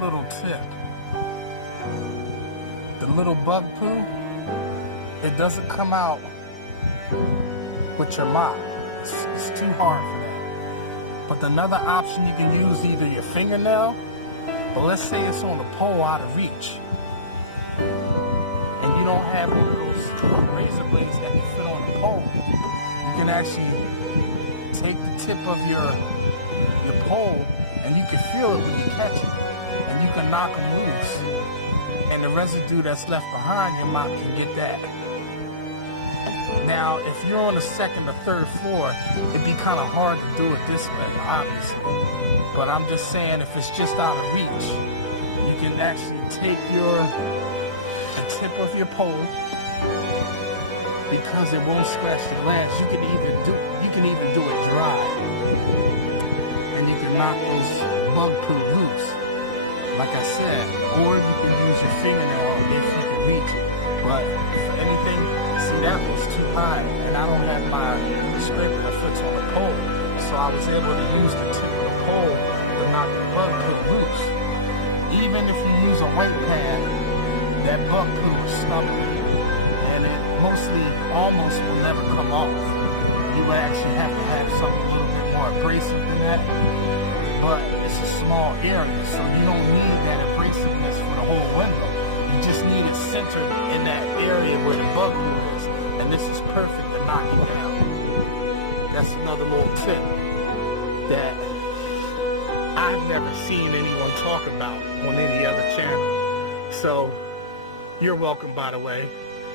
Little tip. The little bug poo, it doesn't come out with your mop. It's too hard for that. But another option, you can use either your fingernail, but let's say it's on a pole out of reach, and you don't have one of those razor blades that can fit on the pole. You can actually take the tip of your pole, and you can feel it when you catch it. And you can knock them loose, and the residue that's left behind your mop can get that. Now, if you're on the second or third floor, it'd be kind of hard to do it this way, obviously. But I'm just saying, if it's just out of reach, you can actually take the tip of your pole, because it won't scratch the glass. You can even do it dry, and you can knock those bug poo loose. Like I said, or you can use your fingernail if you can reach it. But for anything, see, that was too high, and I don't have my scraper that fits on the pole, so I was able to use the tip of the pole to knock the bug poo loose. Even if you use a white pad, that bug poo is stubborn, and it almost will never come off. You would actually have to have something a little bit more abrasive than that. But it's a small area, so you don't need that abrasiveness for the whole window. You just need it centered in that area where the bug poo is, and this is perfect to knock it down. That's another little tip that I've never seen anyone talk about on any other channel. So you're welcome, by the way,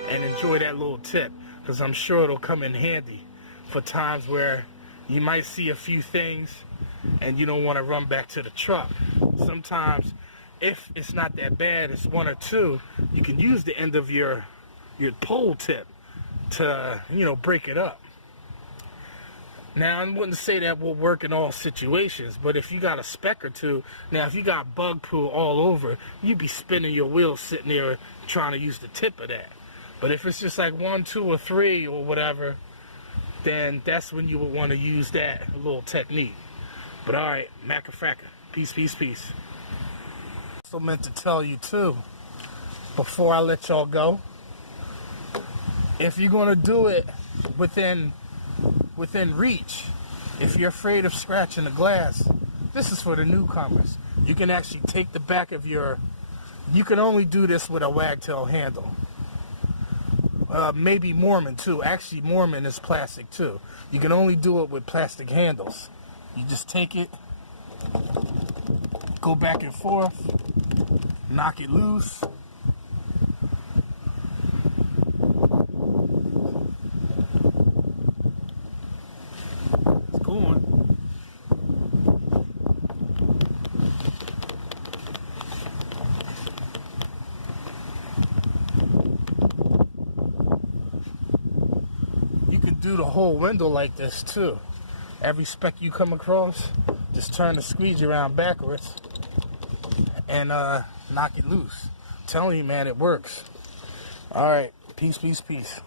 and enjoy that little tip, because I'm sure it'll come in handy for times where you might see a few things and you don't want to run back to the truck. Sometimes, if it's not that bad, it's one or two, you can use the end of your pole tip to, break it up. Now, I wouldn't say that will work in all situations, but if you got a speck or two, now if you got bug poo all over, you'd be spinning your wheels sitting there trying to use the tip of that. But if it's just like 1, 2, or 3 or whatever, then that's when you would want to use that little technique. But alright, Macafracka. Peace, peace, peace. Also meant to tell you too, before I let y'all go, if you're going to do it within reach, if you're afraid of scratching the glass, this is for the newcomers. You can actually take the back of you can only do this with a Wagtail handle. Maybe Mormon too. Actually, Mormon is plastic too. You can only do it with plastic handles. You just take it, go back and forth, knock it loose. It's going. You can do the whole window like this too. Every speck you come across, just turn the squeegee around backwards and knock it loose. I'm telling you, man, it works. All right, peace, peace, peace.